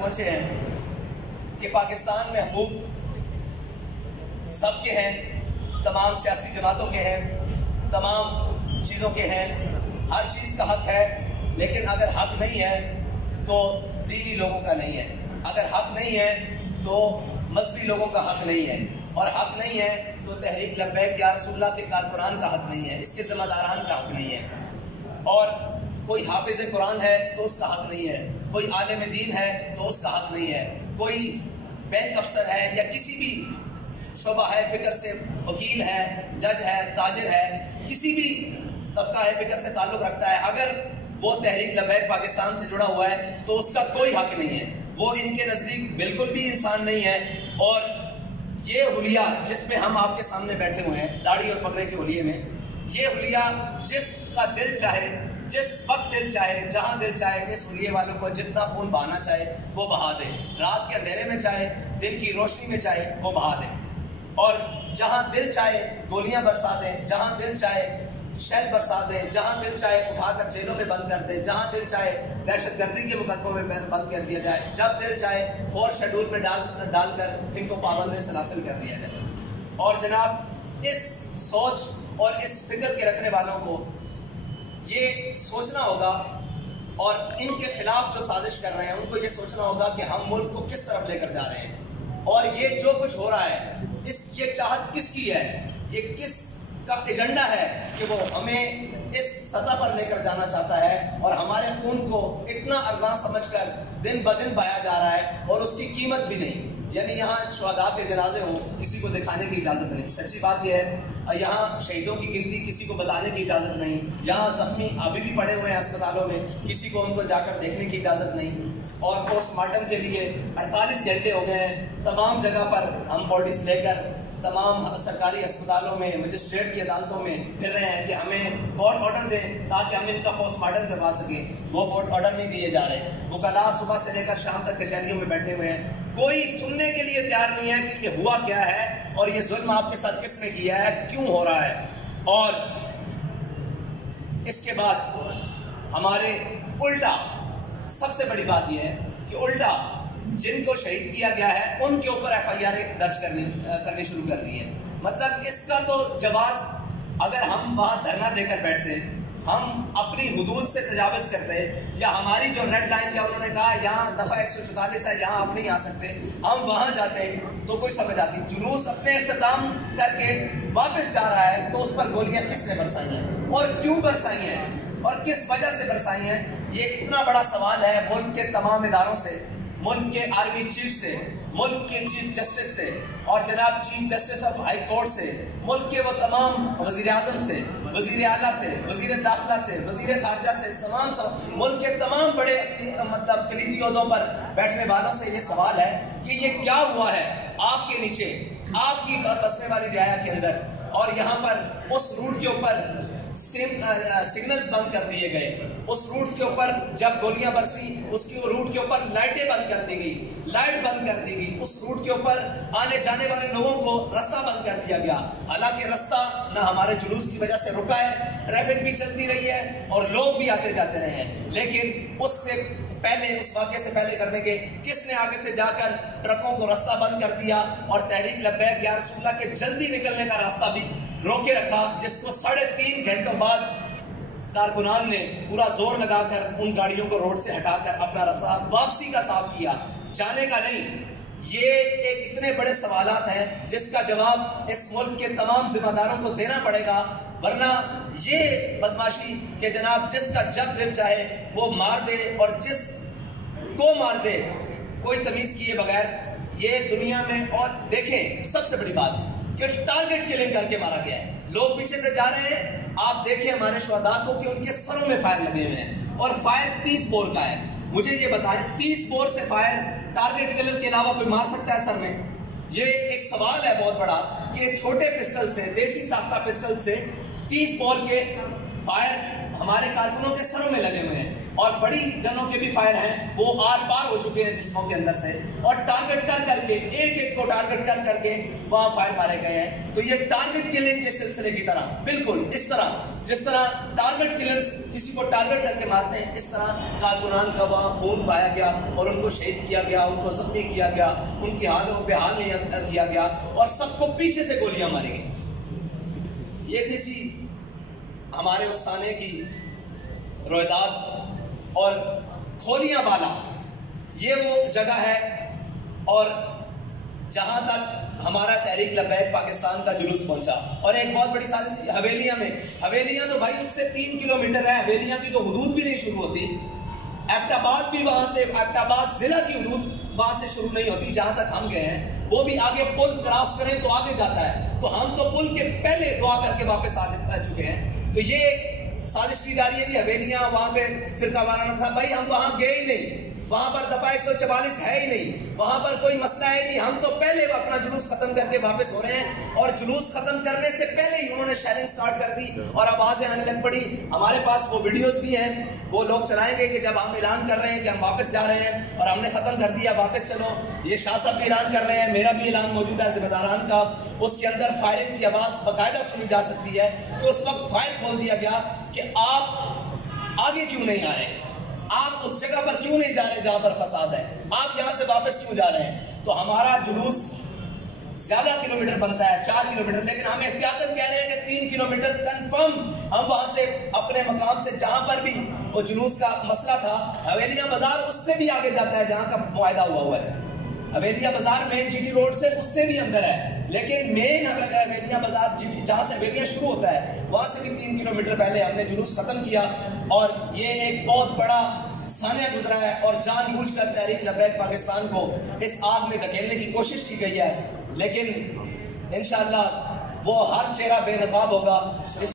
پہنچے ہیں کہ پاکستان میں حقوق سب کے ہیں، تمام سیاسی جماعتوں کے ہیں، تمام چیزوں کے ہیں، ہر چیز کا حق ہے، لیکن اگر حق نہیں ہے تو دینی لوگوں کا نہیں ہے، اگر حق نہیں ہے تو مذہبی لوگوں کا حق نہیں ہے، اور حق نہیں ہے تو تحریک لبیک یا رسول اللہ کے کارکنان کا حق نہیں ہے، اس کے ذمہ داران کا حق نہیں ہے، اور کوئی حافظ قرآن ہے تو اس کا حق نہیں ہے، کوئی عالم دین ہے تو اس کا حق نہیں ہے، کوئی بینک افسر ہے یا کسی بھی شعبہ ہے فکر سے وکیل ہے، جج ہے، تاجر ہے، کسی بھی طبقہ ہے فکر سے تعلق رکھتا ہے، اگر وہ تحریک لبیک پاکستان سے جڑا ہوا ہے تو اس کا کوئی حق نہیں ہے، وہ ان کے نزدیک بالکل بھی انسان نہیں ہے۔ اور یہ حلیہ جس میں ہم آپ کے سامنے بیٹھے ہوئے ہیں، داڑھی اور پگڑے کے حلیے میں، یہ حلیہ جس کا دل چاہے، جس وقت دل چاہے، جہاں دل چاہے، اس حلیے والوں کو جتنا خون بہانا چاہے وہ بہا دے، رات کے اندھیرے میں چاہے، دن کی روشنی میں چاہے وہ بہا دے، اور جہاں دل چاہے گولیاں برسا دیں، جہاں دل چاہے شہد برسا دیں، جہاں دل چاہے اٹھا کر جیلوں میں بند کر دیں، جہاں دل چاہے دہشت گردی کے مقدموں میں بند کر دیا جائے، جب دل چاہے فورس شیڈول میں ڈال کر ان کو پابند سلاسل کر دیا جائے۔ اور جناب اس سوچ اور اس فکر کے رکھنے والوں کو یہ سوچنا ہوگا، اور ان کے خلاف جو سازش کر رہے ہیں ان کو یہ سوچنا ہوگا کہ ہم ملک کو کس طرف لے کر جا رہے ہیں، اور یہ جو کچھ ہو رہا ہے یہ چاہت کس کی ہے، یہ کس کا ایجنڈا ہے کہ وہ ہمیں اس سطح پر لے کر جانا چاہتا ہے، اور ہمارے خون کو اتنا ارزاں سمجھ کر دن بدن بہایا جا رہا ہے اور اس کی قیمت بھی نہیں۔ یعنی یہاں شہداء کے جنازے ہوں کسی کو دکھانے کی اجازت نہیں، سچی بات یہ ہے، یہاں شہیدوں کی گنتی کسی کو بتانے کی اجازت نہیں، یہاں زخمی ابھی بھی پڑے ہوئے ہیں اسپتالوں میں، کسی کو ان کو جا کر دیکھنے کی اجازت نہیں، اور پوسٹ مارٹم کے لیے 48 گھنٹے ہو گئے ہیں، تمام جگہ پر ہم باڈیز لے کر تمام سرکاری اسپتالوں میں، مجسٹریٹ کی عدالتوں میں پھر رہے ہیں کہ ہمیں کورٹ آرڈر دیں تاکہ ہم ان کا پوسٹ مارٹم کروا سکیں، وہ کورٹ آرڈر نہیں دیے جا رہے، وکلاء صبح سے لے کر شام تک کچہریوں میں بیٹھے ہوئے ہیں، کوئی سننے کے لیے تیار نہیں ہے کہ یہ ہوا کیا ہے اور یہ ظلم آپ کے ساتھ کس نے کیا ہے، کیوں ہو رہا ہے۔ اور اس کے بعد ہمارے الٹا سب سے بڑی بات یہ ہے کہ الٹا جن کو شہید کیا گیا ہے ان کے اوپر FIR درج کرنی شروع کر دی ہے۔ مطلب اس کا تو جواز، اگر ہم وہاں دھرنا دے کر بیٹھتے، ہم اپنی حدود سے تجاوز کرتے، یا ہماری جو ریڈ لائن کیا انہوں نے کہا یہاں دفعہ 144 ہے یہاں آپ نہیں آ سکتے، ہم وہاں جاتے تو کوئی سمجھ آتی۔ جلوس اپنے اختتام کر کے واپس جا رہا ہے تو اس پر گولیاں کس نے برسائی ہیں اور کیوں برسائی ہیں اور کس وجہ سے برسائی ہیں، یہ اتنا بڑا سوال ہے ملک کے تمام اداروں سے، ملک کے آرمی چیف سے، ملک کے چیف جسٹس سے، اور جناب chief justice of high court سے، ملک کے وہ تمام وزیر اعظم سے، وزیر اعلیٰ سے، وزیر داخلہ سے، وزیر خارجہ سے، ملک کے تمام بڑے مطلب کلیدی عہدوں پر بیٹھنے والوں سے یہ سوال ہے کہ یہ کیا ہوا ہے آپ کے نیچے، آپ کی بسنے والی رعایا کے اندر، اور یہاں پر اس روٹ کے اوپر سگنلز بند کر دیے گئے، اس روٹ کے اوپر جب گولیاں برسی اس کی روٹ کے اوپر لائٹیں بند کر دی گئی، لائٹ بند کر دی گئی، اس روٹ کے اوپر آنے جانے والے لوگوں کو رستہ بند کر دیا گیا، حالانکہ رستہ نہ ہمارے جلوس کی وجہ سے رکا ہے، ٹریفک بھی چلتی رہی ہے اور لوگ بھی آتے جاتے رہے ہیں، لیکن اس سے پہلے، اس واقعے سے پہلے کرنے کے کس نے آگے سے جا کر ٹرکوں کو رستہ بند کر دیا اور تحریک لبیک یا رسول اللہ کے جلدی نکلنے کا راستہ بھی روکے رکھا، جس کو 3.5 گھنٹوں بعد کارکنان نے پورا زور لگا کر ان گاڑیوں کو روڈ سے ہٹا کر اپنا راستہ واپسی کا صاف کیا، جانے کا نہیں۔ یہ ایک اتنے بڑے سوالات ہیں جس کا جواب اس ملک کے تمام ذمہ داروں کو دینا پڑے گا، ورنہ یہ بدماشی کہ جناب جس کا جب دل چاہے وہ مار دے اور جس کو مار دے کوئی تمیز کیے بغیر، یہ دنیا میں۔ اور دیکھیں سب سے بڑی بات کہ ٹارگٹ کلنگ کر کے مارا گیا ہے، لوگ پیچھے سے جا رہے ہیں، آپ دیکھیں ہمارے شہداء کو کہ ان کے سروں میں فائر لگے ہوئے ہیں، اور فائر 30 بور کا ہے۔ مجھے یہ بتائیں 30 بور سے فائر ٹارگٹ کلر کے علاوہ کوئی مار سکتا ہے سر میں؟ یہ ایک سوال ہے بہت بڑا کہ چھوٹے پسٹل سے، دیسی ساختہ پسٹل سے 30 بور کے فائر ہمارے کارکنوں کے سروں میں لگے ہوئے ہیں۔ اور بڑی گنوں کے بھی فائر ہیں، وہ آر پار ہو چکے ہیں جسموں کے اندر سے، اور ٹارگٹ کر کے ایک ایک کو ٹارگٹ کر کے وہاں فائر مارے گئے ہیں۔ تو یہ ٹارگٹ کلنگ کے سلسلے کی طرح، بالکل اس طرح جس طرح ٹارگٹ کلرز کسی کو ٹارگٹ کر کے مارتے ہیں، اس طرح کارکنان کا وہاں خون بہایا گیا اور ان کو شہید کیا گیا، ان کو زخمی کیا گیا، ان کی حال و بحال نہیں کیا گیا، اور سب کو پیچھے سے گولیاں ماری گئی۔ یہ تھی جی ہمارے اس سانے کی رویداد۔ اور کھولیاں بالا یہ وہ جگہ ہے، اور جہاں تک ہمارا تحریک لبیک پاکستان کا جلوس پہنچا، اور ایک بہت بڑی سازش حویلیاں تو بھائی اس سے 3 کلومیٹر ہے، حویلیاں کی تو حدود بھی نہیں شروع ہوتی، ایبٹ آباد بھی وہاں سے، ایبٹ آباد ضلع کی حدود وہاں سے شروع نہیں ہوتی جہاں تک ہم گئے ہیں، وہ بھی آگے پل کراس کریں تو آگے جاتا ہے، تو ہم تو پل کے پہلے دعا کر کے واپس آ چکے ہیں۔ تو یہ ایک سازش کی جا رہی ہے جی حویلیاں وہاں پہ فرقہ وارانہ تھا، بھائی ہم وہاں گئے ہی نہیں، وہاں پر دفعہ 144 ہے ہی نہیں، وہاں پر کوئی مسئلہ ہے ہی نہیں، ہم تو پہلے اپنا جلوس ختم کر کے واپس ہو رہے ہیں، اور جلوس ختم کرنے سے پہلے ہی انہوں نے شیئرنگ سٹارٹ کر دی اور آوازیں آنے لگ پڑی۔ ہمارے پاس وہ ویڈیوز بھی ہیں، وہ لوگ چلائیں گے کہ جب ہم اعلان کر رہے ہیں کہ ہم واپس جا رہے ہیں اور ہم نے ختم کر دیا، واپس چلو، یہ شاہ صاحب بھی اعلان کر رہے ہیں، میرا بھی اعلان موجود ہے ذمہ داران کا، اس کے اندر فائرنگ کی آواز باقاعدہ سنی جا سکتی ہے کہ اس وقت فائر کھول دیا گیا کہ آپ آگے کیوں نہیں آ رہے، آپ اس جگہ پر کیوں نہیں جا رہے جہاں پر فساد ہے، آپ یہاں سے واپس کیوں جا رہے ہیں۔ تو ہمارا جلوس زیادہ کلومیٹر بنتا ہے، 4 کلومیٹر، لیکن ہم احتیاطاً کہہ رہے ہیں کہ 3 کلومیٹر کنفرم ہم وہاں سے اپنے مقام سے جہاں پر بھی وہ جلوس کا مسئلہ تھا، حویلیاں بازار اس سے بھی آگے جاتا ہے جہاں کا معاہدہ ہوا ہے، حویلیاں بازار مین جی ٹی روڈ سے اس سے بھی اندر ہے، لیکن مین حویلیاں بازار جہاں سے حویلیاں شروع ہوتا ہے وہاں سے بھی 3 کلومیٹر پہلے ہم نے جلوس ختم کیا، اور یہ ایک بہت بڑا سانحہ گزرا ہے، اور جان بوجھ کر تحریک لبیک پاکستان کو اس آگ میں دھکیلنے کی کوشش کی گئی ہے، لیکن انشاءاللہ وہ ہر چہرہ بے نقاب ہوگا۔